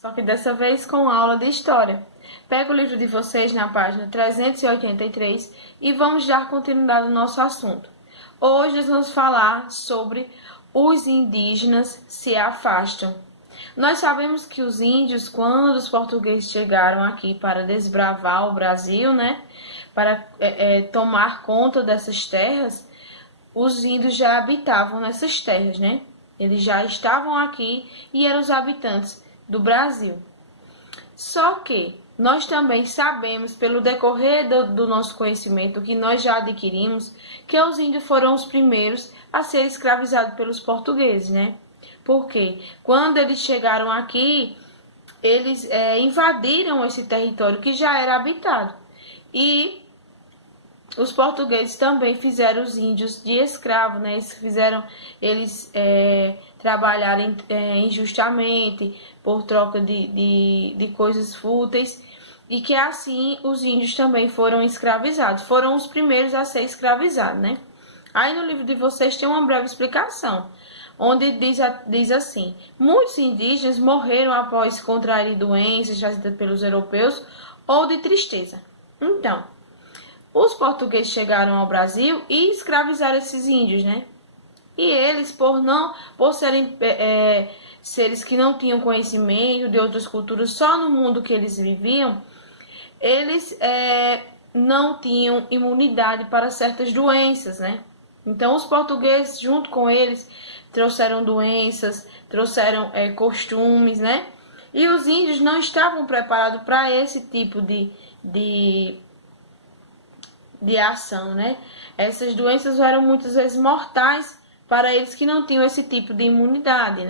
Só que dessa vez com aula de história. Pega o livro de vocês na página 383 e vamos dar continuidade ao nosso assunto. Hoje nós vamos falar sobre os indígenas se afastam. Nós sabemos que os índios, quando os portugueses chegaram aqui para desbravar o Brasil, para tomar conta dessas terras, os índios já habitavam nessas terras, Eles já estavam aqui e eram os habitantes do Brasil. Só que nós também sabemos, pelo decorrer do nosso conhecimento que nós já adquirimos, que os índios foram os primeiros a ser escravizados pelos portugueses, Porque quando eles chegaram aqui, eles invadiram esse território que já era habitado. E os portugueses também fizeram os índios de escravo, Eles trabalharem injustamente por troca de coisas fúteis, e que assim os índios também foram escravizados. Foram os primeiros a ser escravizados, Aí no livro de vocês tem uma breve explicação, onde diz assim: muitos indígenas morreram após contrair doenças trazidas pelos europeus ou de tristeza. Então, os portugueses chegaram ao Brasil e escravizaram esses índios, E eles, por serem seres que não tinham conhecimento de outras culturas, só no mundo que eles viviam, eles não tinham imunidade para certas doenças, Então, os portugueses, junto com eles, trouxeram doenças, trouxeram costumes, E os índios não estavam preparados para esse tipo de ação, Essas doenças eram muitas vezes mortais para eles que não tinham esse tipo de imunidade,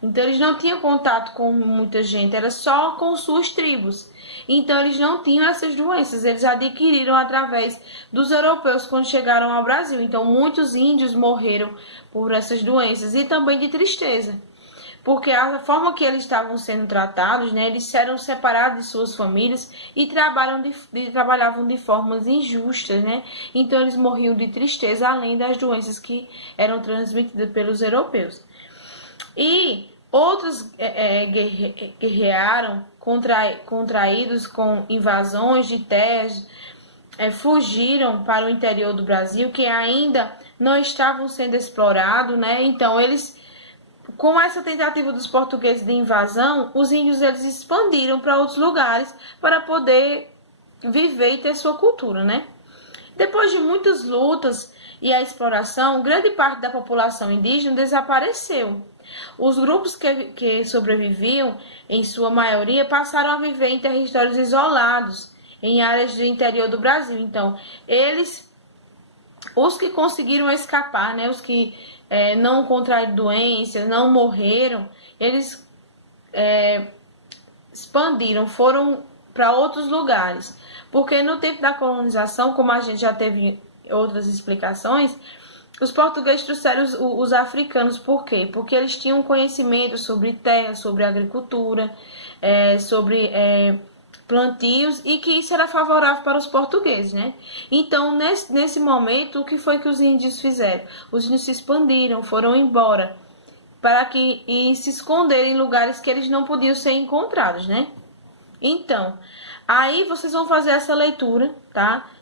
Então eles não tinham contato com muita gente, era só com suas tribos. Então eles não tinham essas doenças, eles adquiriram através dos europeus quando chegaram ao Brasil. Então muitos índios morreram por essas doenças e também de tristeza. Porque a forma que eles estavam sendo tratados, eles eram separados de suas famílias e trabalhavam de formas injustas, Então eles morriam de tristeza, além das doenças que eram transmitidas pelos europeus. E outros guerrearam, contraídos com invasões de terras, fugiram para o interior do Brasil, que ainda não estavam sendo explorados, Então eles, com essa tentativa dos portugueses de invasão, os índios eles expandiram para outros lugares para poder viver e ter sua cultura, Depois de muitas lutas e a exploração, grande parte da população indígena desapareceu. Os grupos que sobreviviam, em sua maioria, passaram a viver em territórios isolados, em áreas do interior do Brasil. Então, os que conseguiram escapar, os que não contraíram doenças, não morreram, eles expandiram, foram para outros lugares. Porque no tempo da colonização, como a gente já teve outras explicações, os portugueses trouxeram os africanos. Por quê? Porque eles tinham conhecimento sobre terra, sobre agricultura, sobre plantios, e que isso era favorável para os portugueses, Então, nesse momento, o que foi que os índios fizeram? Os índios se expandiram, foram embora, e se esconderem em lugares que eles não podiam ser encontrados, Então, aí vocês vão fazer essa leitura,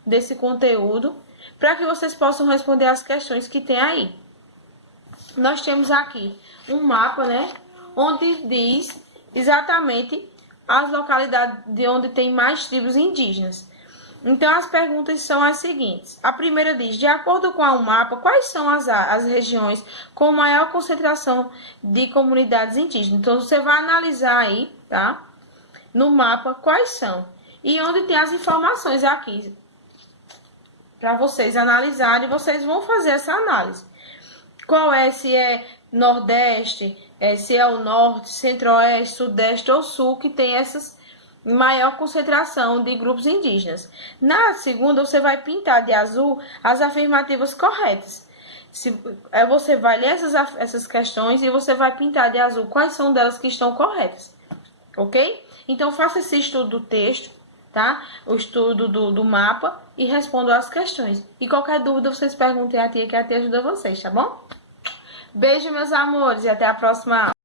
desse conteúdo, para que vocês possam responder as questões que tem aí. Nós temos aqui um mapa, onde diz exatamente as localidades de onde tem mais tribos indígenas. Então, as perguntas são as seguintes. A primeira diz: de acordo com o mapa, quais são as regiões com maior concentração de comunidades indígenas? Então, você vai analisar aí, no mapa, quais são. E onde tem as informações aqui, para vocês analisarem, vocês vão fazer essa análise. Se é Nordeste, se é o Norte, Centro-Oeste, Sudeste ou Sul, que tem essas maior concentração de grupos indígenas. Na segunda, você vai pintar de azul as afirmativas corretas. Você vai ler essas questões e você vai pintar de azul quais são delas que estão corretas. Ok? Então, faça esse estudo do texto, o estudo do mapa, e respondam as questões. E qualquer dúvida, vocês perguntem a tia, que a tia ajuda vocês, tá bom? Beijo, meus amores, e até a próxima aula.